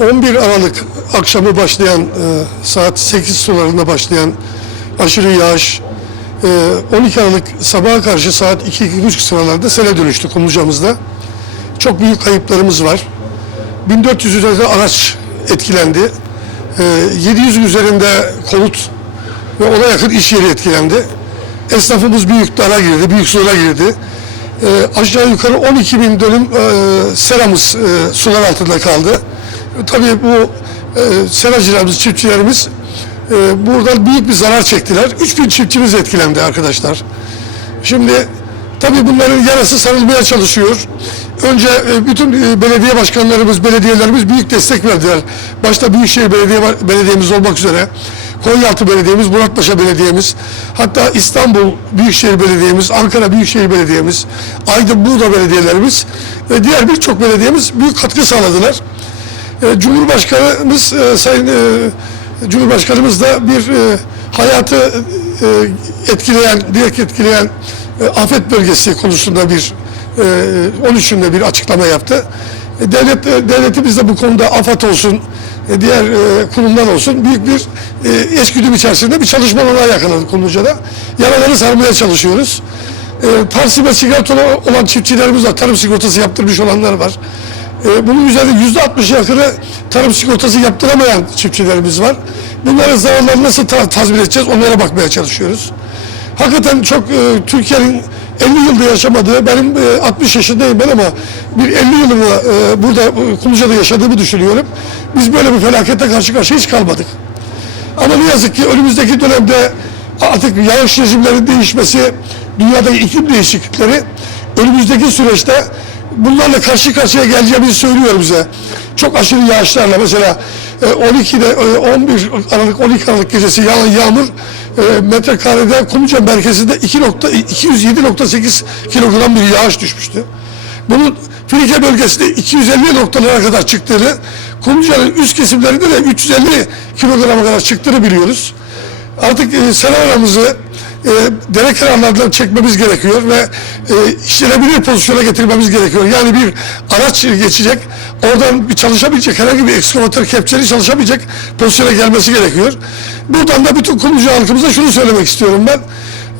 11 Aralık akşamı başlayan e, saat 8 sularında başlayan aşırı yağış e, 12 Aralık sabaha karşı saat 2-2.30 sıralarda sele dönüştü Kumluca'mızda. Çok büyük kayıplarımız var. 1400 üzerinde araç etkilendi. E, 700 üzerinde konut ve ona yakın iş yeri etkilendi. Esnafımız büyük dara girdi, büyük sulara girdi. E, aşağı yukarı 12 bin dönüm e, seramız e, sular altında kaldı. Tabii bu e, seracılarımız, çiftçilerimiz e, buradan büyük bir zarar çektiler. 3 bin çiftçimiz etkilendi arkadaşlar. Şimdi tabii bunların yarası sarılmaya çalışıyor. Önce e, bütün e, belediye başkanlarımız, belediyelerimiz büyük destek verdiler. Başta Büyükşehir Belediye Belediyemiz olmak üzere. Konyaaltı Belediyemiz, Muratpaşa Belediyemiz, hatta İstanbul Büyükşehir Belediyemiz, Ankara Büyükşehir Belediyemiz, Aydın Buğda Belediyelerimiz ve diğer birçok belediyemiz büyük katkı sağladılar. E, Cumhurbaşkanımız, e, Sayın e, Cumhurbaşkanımız da bir hayatı etkileyen, direkt etkileyen afet bölgesi konusunda bir e, 13'ünde bir açıklama yaptı. Devlet devletimiz de bu konuda AFAD olsun, e, diğer e, olsun büyük bir e, içerisinde bir çalışmalara yakaladık Kumluca'da. Yaraları sarmaya çalışıyoruz. E, Tarsime sigortalı olan çiftçilerimiz var. Tarım sigortası yaptırmış olanlar var. E, bunun üzerinde yüzde altmış yakını tarım sigortası yaptıramayan çiftçilerimiz var. Bunların zararlarını nasıl ta- tazmin edeceğiz onlara bakmaya çalışıyoruz. Hakikaten çok e, Türkiye'nin 50 yılda yaşamadığı, benim e, 60 yaşındayım ben ama bir 50 yılını e, burada e, Kumluca'da yaşadığımı düşünüyorum. Biz böyle bir felakete karşı karşıya hiç kalmadık. Ama ne yazık ki önümüzdeki dönemde artık yağış rejimlerinin değişmesi, dünyadaki iklim değişiklikleri önümüzdeki süreçte bunlarla karşı karşıya geleceğimizi söylüyor bize. Çok aşırı yağışlarla mesela e, 12'de e, 11 Aralık 12 Aralık gecesi yağan yağmur e, metrekarede Kumluca merkezinde 2 nokta- 207.8 kilogram bir yağış düşmüştü. Bunun Frike bölgesinde 250 noktalara kadar çıktığını, Kumluca'nın üst kesimlerinde de 350 kilograma kadar çıktığını biliyoruz. Artık e, seralarımızı e, dere kenarlarından çekmemiz gerekiyor ve e, işlenebilir pozisyona getirmemiz gerekiyor. Yani bir araç geçecek, oradan bir çalışabilecek, herhangi bir ekskavatör kepçeli çalışabilecek pozisyona gelmesi gerekiyor. Buradan da bütün Kumluca halkımıza şunu söylemek istiyorum ben.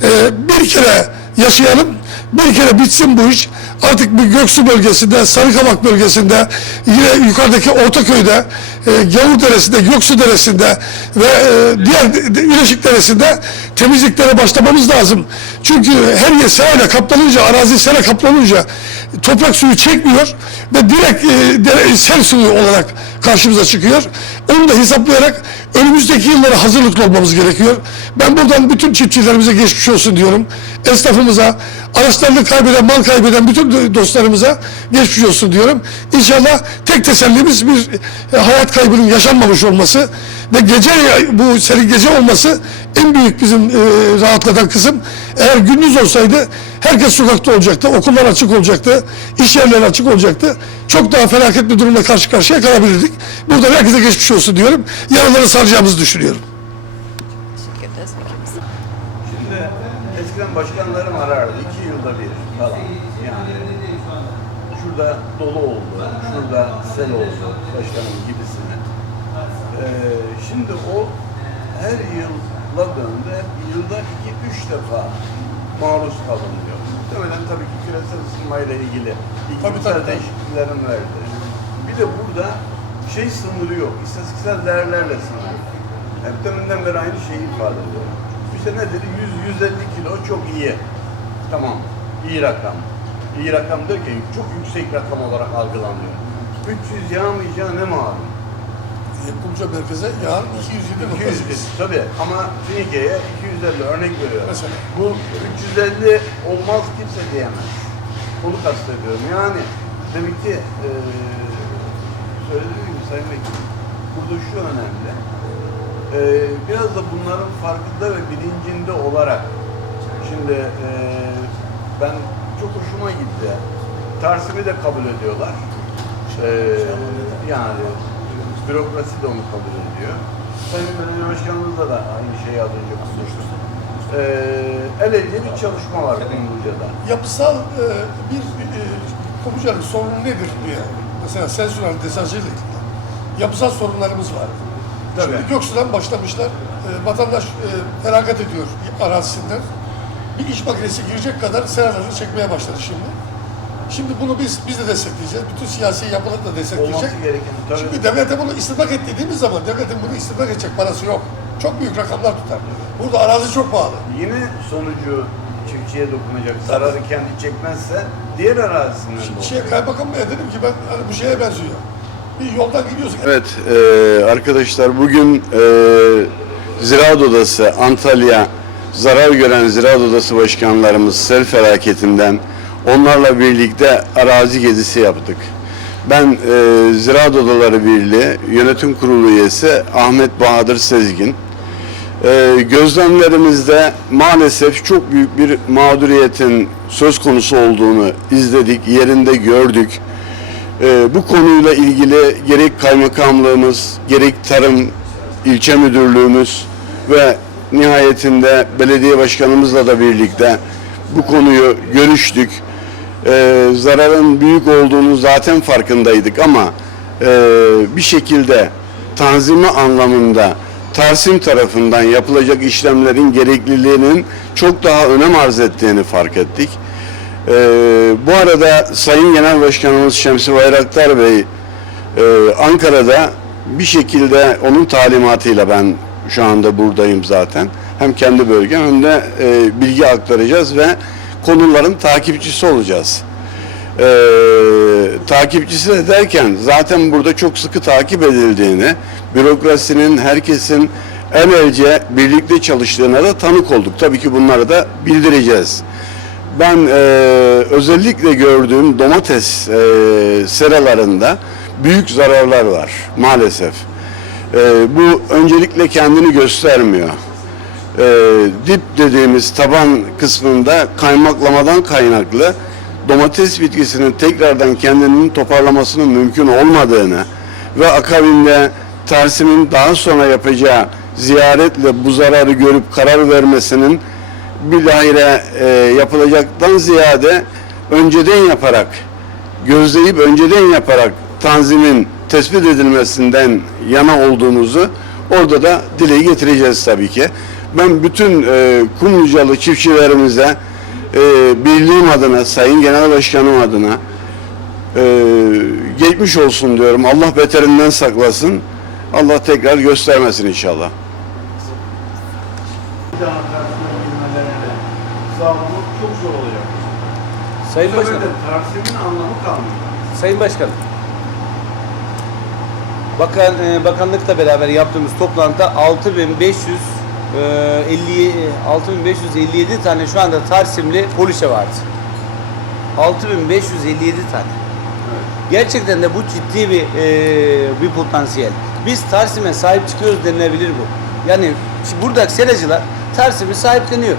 E, bir kere yaşayalım, bir kere bitsin bu iş. Artık bir Göksu bölgesinde, Sarıkabak bölgesinde, yine yukarıdaki Ortaköy'de, e, Gavur Deresi'nde, Göksu Deresi'nde ve e, diğer Güneşik Deresi'nde temizliklere başlamamız lazım. Çünkü her yer serayla kaplanınca, arazi sera kaplanınca toprak suyu çekmiyor ve direkt e, dere, sel suyu olarak karşımıza çıkıyor. Onu da hesaplayarak önümüzdeki yıllara hazırlıklı olmamız gerekiyor. Ben buradan bütün çiftçilerimize geçmiş olsun diyorum. Esnafımıza, araçlarını kaybeden, mal kaybeden bütün dostlarımıza geçmiş olsun diyorum. İnşallah tek tesellimiz bir e, hayat kaybının yaşanmamış olması ve gece bu serin gece olması en büyük bizim e, rahatlatan kısım. Eğer gündüz olsaydı herkes sokakta olacaktı, okullar açık olacaktı, iş yerleri açık olacaktı. Çok daha felaket bir durumla karşı karşıya kalabilirdik. Buradan herkese geçmiş olsun diyorum. Yaraları saracağımızı düşünüyorum. Teşekkür ederiz. Şimdi eskiden başkanlarım arardı iki yılda bir falan. Yani şurada dolu oldu, şurada sel oldu başkanım gibisine. Ee, şimdi o her yılla döndü, yılda iki üç defa maruz kalınıyor. Muhtemelen tabii ki küresel ısınmayla ilgili iklimsel değişikliklerin verdi. Bir de burada şey sınırı yok, istatistiksel değerlerle sınırlı. Hep deminden beri aynı şeyi ifade ediyorum. İşte ne dedi? 100-150 kilo çok iyi. Tamam, iyi rakam. İyi rakam derken çok yüksek rakam olarak algılanıyor. 300 yağmayacağı ne malum? Kumca merkeze yarın 207 200 tabii ama Finike'ye 250 örnek veriyorum. Mesela. Bu 350 olmaz kimse diyemez. Onu kastediyorum. Yani demek ki eee söylediğim gibi Sayın Vekil, burada şu önemli. Eee, biraz da bunların farkında ve bilincinde olarak şimdi eee, ben çok hoşuma gitti. Tarsimi de kabul ediyorlar. Eee, yani bürokrasi de onu kabul ediyor. Sayın Belediye Başkanımızla da aynı şeyi az önce konuştuk. Eee el ele bir çalışma var Kumluca'da. Yapısal e, bir e, Kumca'nın sorunu nedir diye. Mesela sensörel desajıyla ilgili. yapısal sorunlarımız var. Tabii. Şimdi Göksu'dan başlamışlar. E, vatandaş e, feragat ediyor arazisinden. Bir iş makinesi girecek kadar seraları çekmeye başladı şimdi. Şimdi bunu biz biz de destekleyeceğiz. Bütün siyasi yapılar da destekleyecek. Olması gereken tabii. Şimdi devlete bunu istinbak et dediğimiz zaman devletin bunu istinbak edecek parası yok. Çok büyük rakamlar tutar. Burada arazi çok pahalı. Yine sonucu çiftçiye dokunacak. Zararı kendi çekmezse diğer arazisinden de olacak. Şey, kaymakam beye dedim ki ben hani bu şeye benziyor. Bir yoldan gidiyorsun. Evet e, arkadaşlar bugün e, Ziraat Odası Antalya zarar gören Ziraat Odası başkanlarımız sel felaketinden onlarla birlikte arazi gezisi yaptık. Ben e, Ziraat Odaları Birliği Yönetim Kurulu üyesi Ahmet Bahadır Sezgin. E, gözlemlerimizde maalesef çok büyük bir mağduriyetin söz konusu olduğunu izledik, yerinde gördük. Ee, bu konuyla ilgili gerek kaymakamlığımız, gerek tarım ilçe müdürlüğümüz ve nihayetinde belediye başkanımızla da birlikte bu konuyu görüştük. Ee, zararın büyük olduğunu zaten farkındaydık ama e, bir şekilde tanzimi anlamında Tarsim tarafından yapılacak işlemlerin gerekliliğinin çok daha önem arz ettiğini fark ettik. Ee, bu arada Sayın Genel Başkanımız Şemsi Bayraktar Bey e, Ankara'da bir şekilde onun talimatıyla ben şu anda buradayım zaten. Hem kendi bölgem hem de e, bilgi aktaracağız ve konuların takipçisi olacağız. Ee, takipçisi de derken zaten burada çok sıkı takip edildiğini, bürokrasinin, herkesin el elce birlikte çalıştığına da tanık olduk. Tabii ki bunları da bildireceğiz. Ben e, özellikle gördüğüm domates e, seralarında büyük zararlar var maalesef. E, bu öncelikle kendini göstermiyor. E, dip dediğimiz taban kısmında kaymaklamadan kaynaklı domates bitkisinin tekrardan kendini toparlamasının mümkün olmadığını ve akabinde tersimin daha sonra yapacağı ziyaretle bu zararı görüp karar vermesinin bilahare e, yapılacaktan ziyade önceden yaparak, gözleyip önceden yaparak tanzimin tespit edilmesinden yana olduğumuzu orada da dile getireceğiz tabii ki. Ben bütün e, Kumlucalı çiftçilerimize e, birliğim adına, Sayın Genel Başkanım adına e, geçmiş olsun diyorum. Allah beterinden saklasın. Allah tekrar göstermesin inşallah. Çok zor olacak. Sayın Başkanım, Tarsim'in anlamı kalmıyor. Sayın Başkanım. Bakan, e, bakanlıkla beraber yaptığımız toplantıda 6500 e, 50 6557 tane şu anda Tarsimli polise vardı. 6557 tane. Gerçekten de bu ciddi bir e, bir potansiyel. Biz Tarsim'e sahip çıkıyoruz denilebilir bu. Yani buradaki seracılar Tarsim'i sahipleniyor.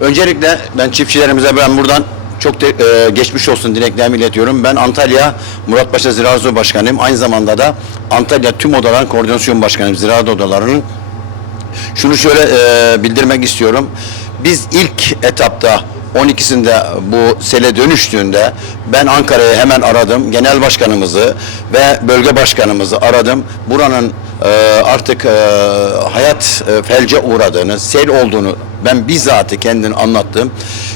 Öncelikle ben çiftçilerimize ben buradan çok de, e, geçmiş olsun dileklerimi iletiyorum. Ben Antalya Muratpaşa Ziraat Odası Başkanıyım. Aynı zamanda da Antalya Tüm Odaların Koordinasyon Başkanıyım Ziraat Odaları'nın. Şunu şöyle e, bildirmek istiyorum. Biz ilk etapta 12'sinde bu sele dönüştüğünde ben Ankara'ya hemen aradım. Genel başkanımızı ve bölge başkanımızı aradım. Buranın e, artık e, hayat e, felce uğradığını, sel olduğunu ben bizzat kendini anlattım.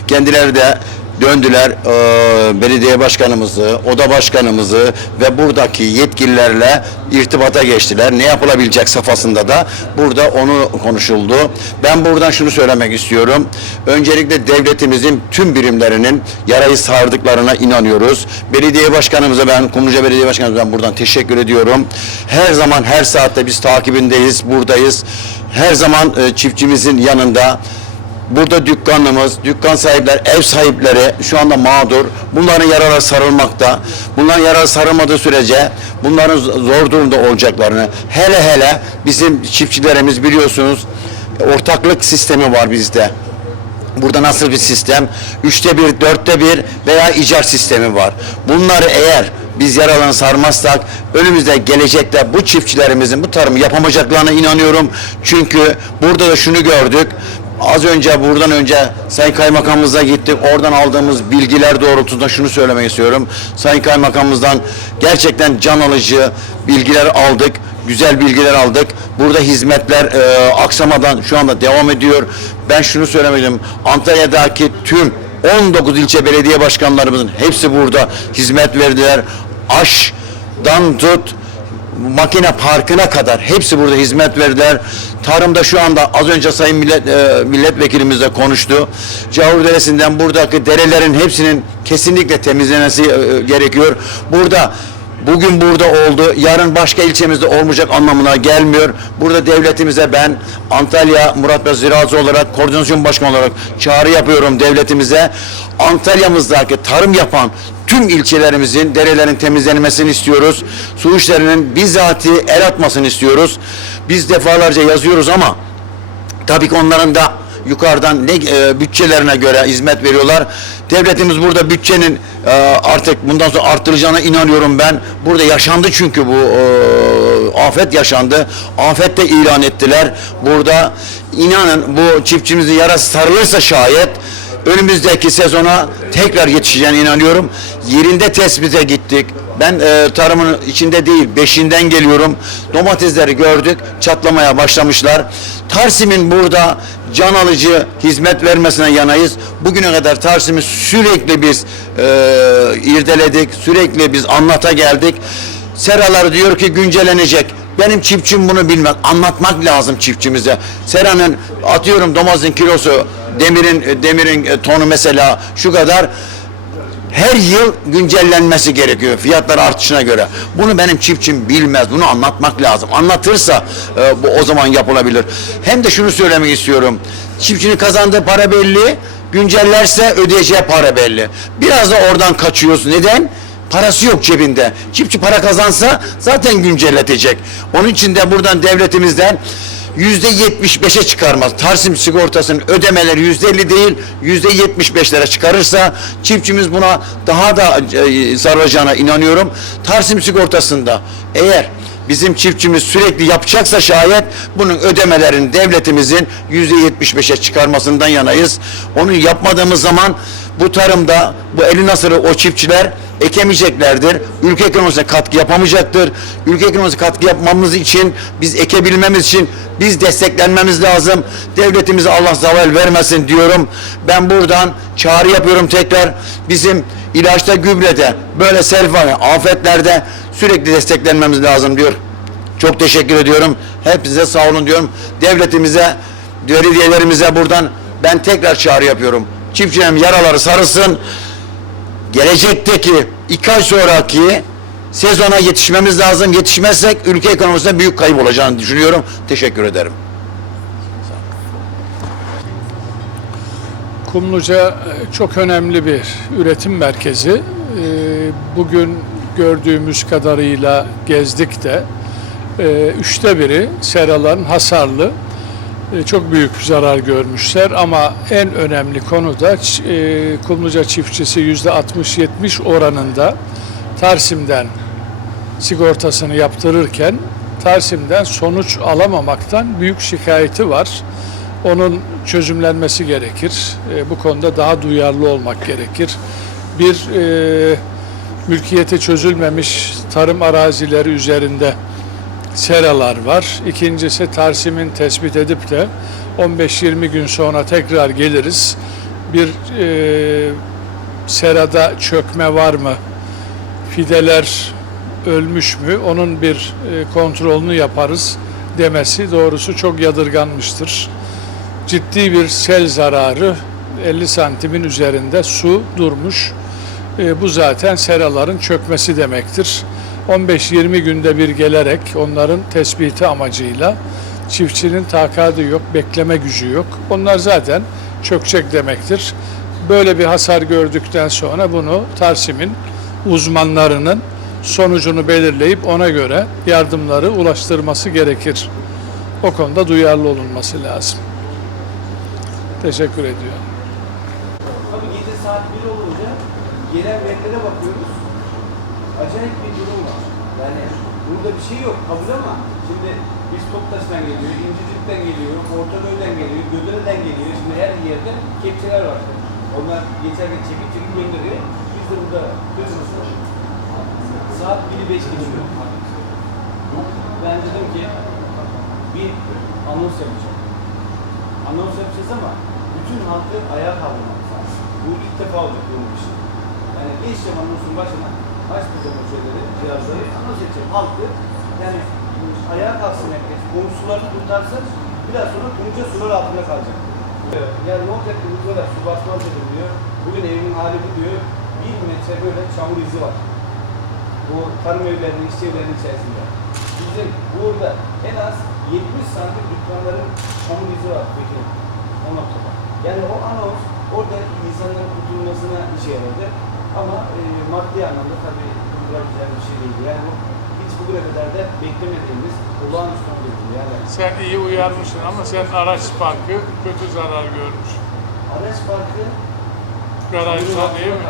Kendileri de döndüler e, belediye başkanımızı, oda başkanımızı ve buradaki yetkililerle irtibata geçtiler. Ne yapılabilecek safhasında da burada onu konuşuldu. Ben buradan şunu söylemek istiyorum. Öncelikle devletimizin tüm birimlerinin yarayı sardıklarına inanıyoruz. Belediye başkanımıza ben, Kumluca Belediye Başkanımıza ben buradan teşekkür ediyorum. Her zaman her saatte biz takibindeyiz, buradayız. Her zaman e, çiftçimizin yanında. Burada dükkanımız, dükkan sahipler, ev sahipleri şu anda mağdur. Bunların yarara sarılmakta. Bunların yarara sarılmadığı sürece bunların zor durumda olacaklarını hele hele bizim çiftçilerimiz biliyorsunuz ortaklık sistemi var bizde. Burada nasıl bir sistem? Üçte bir, dörtte bir veya icar sistemi var. Bunları eğer biz yaralarını sarmazsak önümüzde gelecekte bu çiftçilerimizin bu tarımı yapamayacaklarına inanıyorum. Çünkü burada da şunu gördük. Az önce buradan önce Sayın Kaymakamımıza gittik. Oradan aldığımız bilgiler doğrultusunda şunu söylemek istiyorum. Sayın Kaymakamımızdan gerçekten can alıcı bilgiler aldık. Güzel bilgiler aldık. Burada hizmetler e, aksamadan şu anda devam ediyor. Ben şunu söylemedim. Antalya'daki tüm 19 ilçe belediye başkanlarımızın hepsi burada hizmet verdiler. Aş'dan tut makine parkına kadar hepsi burada hizmet verdiler. Tarımda şu anda az önce Sayın Millet, e, Milletvekilimiz de konuştu. Cavur Deresi'nden buradaki derelerin hepsinin kesinlikle temizlenmesi e, gerekiyor. Burada Bugün burada oldu, yarın başka ilçemizde olmayacak anlamına gelmiyor. Burada devletimize ben Antalya Murat Bey Ziraatçı olarak, koordinasyon başkanı olarak çağrı yapıyorum devletimize. Antalya'mızdaki tarım yapan tüm ilçelerimizin, derelerin temizlenmesini istiyoruz. Su işlerinin bizzati el atmasını istiyoruz. Biz defalarca yazıyoruz ama Tabii ki onların da yukarıdan ne e, bütçelerine göre hizmet veriyorlar. Devletimiz burada bütçenin e, artık bundan sonra arttıracağına inanıyorum ben. Burada yaşandı çünkü bu e, afet yaşandı. Afet de ilan ettiler. Burada inanın bu çiftçimizin yarası sarılırsa şayet önümüzdeki sezona tekrar yetişeceğine inanıyorum. Yerinde tespite gittik. Ben e, tarımın içinde değil, beşinden geliyorum. Domatesleri gördük, çatlamaya başlamışlar. Tarsim'in burada can alıcı hizmet vermesine yanayız. Bugüne kadar Tarsim'i sürekli biz e, irdeledik, sürekli biz anlata geldik. Seralar diyor ki güncellenecek. Benim çiftçim bunu bilmez. Anlatmak lazım çiftçimize. Seranın atıyorum domatesin kilosu, demirin demirin e, tonu mesela şu kadar her yıl güncellenmesi gerekiyor fiyatlar artışına göre. Bunu benim çiftçim bilmez. Bunu anlatmak lazım. Anlatırsa e, bu o zaman yapılabilir. Hem de şunu söylemek istiyorum. Çiftçinin kazandığı para belli. Güncellerse ödeyeceği para belli. Biraz da oradan kaçıyoruz. Neden? Parası yok cebinde. Çiftçi para kazansa zaten güncelletecek. Onun için de buradan devletimizden yüzde yetmiş beşe çıkarmaz. Tarsim sigortasının ödemeleri yüzde elli değil, yüzde yetmiş beşlere çıkarırsa çiftçimiz buna daha da e, sarılacağına inanıyorum. Tarsim sigortasında eğer bizim çiftçimiz sürekli yapacaksa şayet bunun ödemelerini devletimizin yüzde yetmiş beşe çıkarmasından yanayız. Onu yapmadığımız zaman bu tarımda bu eli nasırı o çiftçiler ekemeyeceklerdir. Ülke ekonomisine katkı yapamayacaktır. Ülke ekonomisine katkı yapmamız için, biz ekebilmemiz için biz desteklenmemiz lazım. Devletimize Allah zaval vermesin diyorum. Ben buradan çağrı yapıyorum tekrar. Bizim ilaçta, gübrede, böyle var, afetlerde sürekli desteklenmemiz lazım diyor. Çok teşekkür ediyorum. Hepinize sağ olun diyorum. Devletimize, belediyelerimize buradan ben tekrar çağrı yapıyorum. Çiftçilerin yaraları sarılsın gelecekteki iki ay sonraki sezona yetişmemiz lazım. Yetişmezsek ülke ekonomisinde büyük kayıp olacağını düşünüyorum. Teşekkür ederim. Kumluca e, çok önemli bir üretim merkezi. E, Bugün gördüğümüz kadarıyla gezdik de e, üçte biri seraların hasarlı. E, Çok büyük zarar görmüşler ama en önemli konu da e, Kumluca çiftçisi yüzde 60-70 oranında Tarsim'den sigortasını yaptırırken Tarsim'den sonuç alamamaktan büyük şikayeti var. Onun çözümlenmesi gerekir. E, bu konuda daha duyarlı olmak gerekir. Bir e, mülkiyeti çözülmemiş tarım arazileri üzerinde seralar var. İkincisi Tarsim'in tespit edip de 15-20 gün sonra tekrar geliriz. Bir e, serada çökme var mı? Fideler ölmüş mü? Onun bir e, kontrolünü yaparız demesi doğrusu çok yadırganmıştır. Ciddi bir sel zararı 50 santimin üzerinde su durmuş. E, bu zaten seraların çökmesi demektir. 15-20 günde bir gelerek onların tespiti amacıyla çiftçinin takatı yok, bekleme gücü yok. Onlar zaten çökecek demektir. Böyle bir hasar gördükten sonra bunu Tarsim'in uzmanlarının sonucunu belirleyip ona göre yardımları ulaştırması gerekir. O konuda duyarlı olunması lazım. Teşekkür ediyorum. Tabii gece saat 1 olunca gelen verilere bakıyoruz. Acayip bir. Yani bu Burada bir şey yok kabul ama şimdi biz Toptaş'tan geliyor, İncirlik'ten geliyor, Ortaköy'den geliyor, Gödere'den geliyor. Şimdi her yerde kepçeler var. Onlar geçerken çekip çekip gönderiyor. Biz de burada götürüyoruz. Saat 1'i 5 geçiyor. Ben dedim ki bir anons yapacağım. Anons yapacağız ama bütün halkı ayağa kaldırmamız lazım. Bu ilk defa olacak bunun için. Yani geçeceğim anonsun başına, açmayacağım o şeyleri, cihazları, anons edeceğim halkı. Yani ayağa kalksın herkes, komşularını kurtarsın, biraz sonra bunca sular altında kalacak. Yani ne olacak ki bu kadar su basmaz dedim diyor. Bugün evimin hali bu diyor. Bir metre böyle çamur izi var. Bu tarım evlerinin, iş evlerinin içerisinde. Bizim burada en az 70 santim dükkanların çamur izi var peki. O noktada. Yani o anons orada insanların kurtulmasına işe yaradı. Ama e, maddi anlamda tabii kurtulabileceğim bir şey değil. Yani bu hiç bugüne kadar da beklemediğimiz olağanüstü bir durum. Yani Sen iyi uyarmışsın ama sen araç parkı kötü zarar görmüş. araç parkı Garajda değil mi?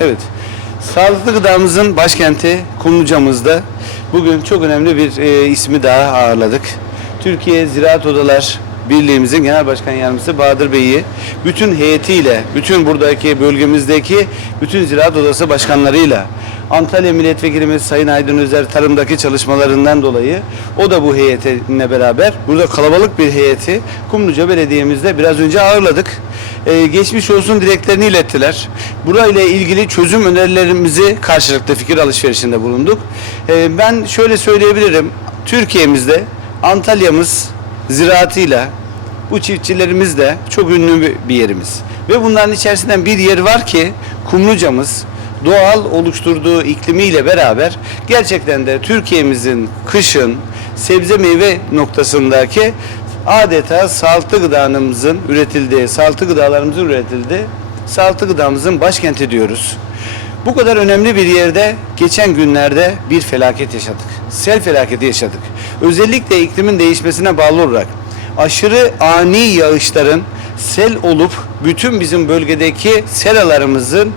Evet. Sağlıklı gıdamızın başkenti Kumluca'mızda bugün çok önemli bir e, ismi daha ağırladık. Türkiye Ziraat Odalar Birliğimizin Genel Başkan Yardımcısı Bahadır Bey'i bütün heyetiyle, bütün buradaki bölgemizdeki bütün Ziraat Odası başkanlarıyla Antalya Milletvekilimiz Sayın Aydın Özer tarımdaki çalışmalarından dolayı o da bu heyetinle beraber burada kalabalık bir heyeti Kumluca Belediye'mizde biraz önce ağırladık. Ee, geçmiş olsun dileklerini ilettiler. Burayla ilgili çözüm önerilerimizi karşılıklı fikir alışverişinde bulunduk. Ee, ben şöyle söyleyebilirim. Türkiye'mizde Antalya'mız ziraatıyla bu çiftçilerimiz de çok ünlü bir- yerimiz. Ve bunların içerisinden bir yer var ki Kumluca'mız doğal oluşturduğu iklimiyle beraber gerçekten de Türkiye'mizin kışın sebze meyve noktasındaki adeta sağlıklı gıdanımızın üretildiği, sağlıklı gıdalarımızın üretildiği sağlıklı gıdamızın başkenti diyoruz. Bu kadar önemli bir yerde geçen günlerde bir felaket yaşadık. Sel felaketi yaşadık. Özellikle iklimin değişmesine bağlı olarak aşırı ani yağışların sel olup bütün bizim bölgedeki seralarımızın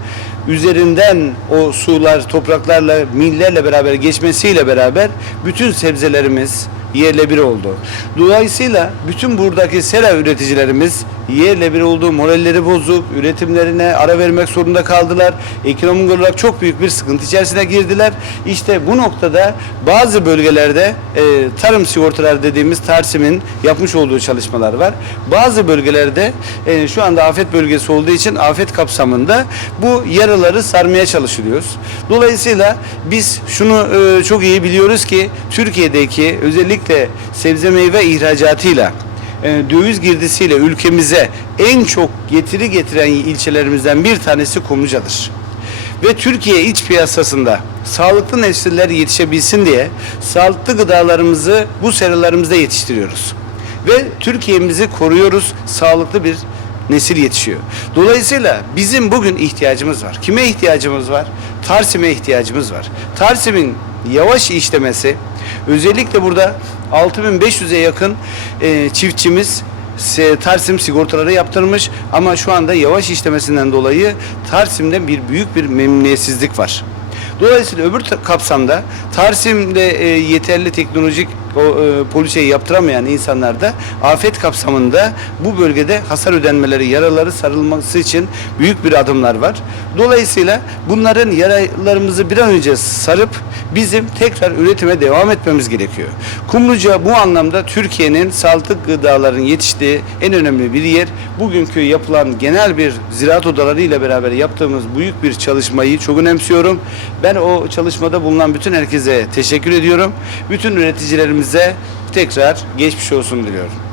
üzerinden o sular topraklarla millerle beraber geçmesiyle beraber bütün sebzelerimiz yerle bir oldu. Dolayısıyla bütün buradaki sera üreticilerimiz yerle bir oldu, moralleri bozuk, üretimlerine ara vermek zorunda kaldılar. Ekonomik olarak çok büyük bir sıkıntı içerisine girdiler. İşte bu noktada bazı bölgelerde e, tarım sigortaları dediğimiz Tarsim'in yapmış olduğu çalışmalar var. Bazı bölgelerde e, şu anda afet bölgesi olduğu için afet kapsamında bu yaraları sarmaya çalışılıyoruz. Dolayısıyla biz şunu e, çok iyi biliyoruz ki Türkiye'deki özellikle sebze meyve ihracatıyla e, döviz girdisiyle ülkemize en çok getiri getiren ilçelerimizden bir tanesi Kumluca'dır. Ve Türkiye iç piyasasında sağlıklı nesiller yetişebilsin diye sağlıklı gıdalarımızı bu seralarımızda yetiştiriyoruz. Ve Türkiye'mizi koruyoruz, sağlıklı bir nesil yetişiyor. Dolayısıyla bizim bugün ihtiyacımız var. Kime ihtiyacımız var? Tarsim'e ihtiyacımız var. Tarsim'in yavaş işlemesi, özellikle burada 6500'e yakın e, çiftçimiz Tarsim sigortaları yaptırmış ama şu anda yavaş işlemesinden dolayı Tarsim'de bir büyük bir memnuniyetsizlik var. Dolayısıyla öbür kapsamda Tarsim'de e, yeterli teknolojik o, e, poliçeyi yaptıramayan insanlar da afet kapsamında bu bölgede hasar ödenmeleri, yaraları sarılması için büyük bir adımlar var. Dolayısıyla bunların yaralarımızı bir an önce sarıp bizim tekrar üretime devam etmemiz gerekiyor. Kumluca bu anlamda Türkiye'nin sağlıklı gıdaların yetiştiği en önemli bir yer. Bugünkü yapılan genel bir ziraat odaları ile beraber yaptığımız büyük bir çalışmayı çok önemsiyorum. Ben o çalışmada bulunan bütün herkese teşekkür ediyorum. Bütün üreticilerimize tekrar geçmiş olsun diliyorum.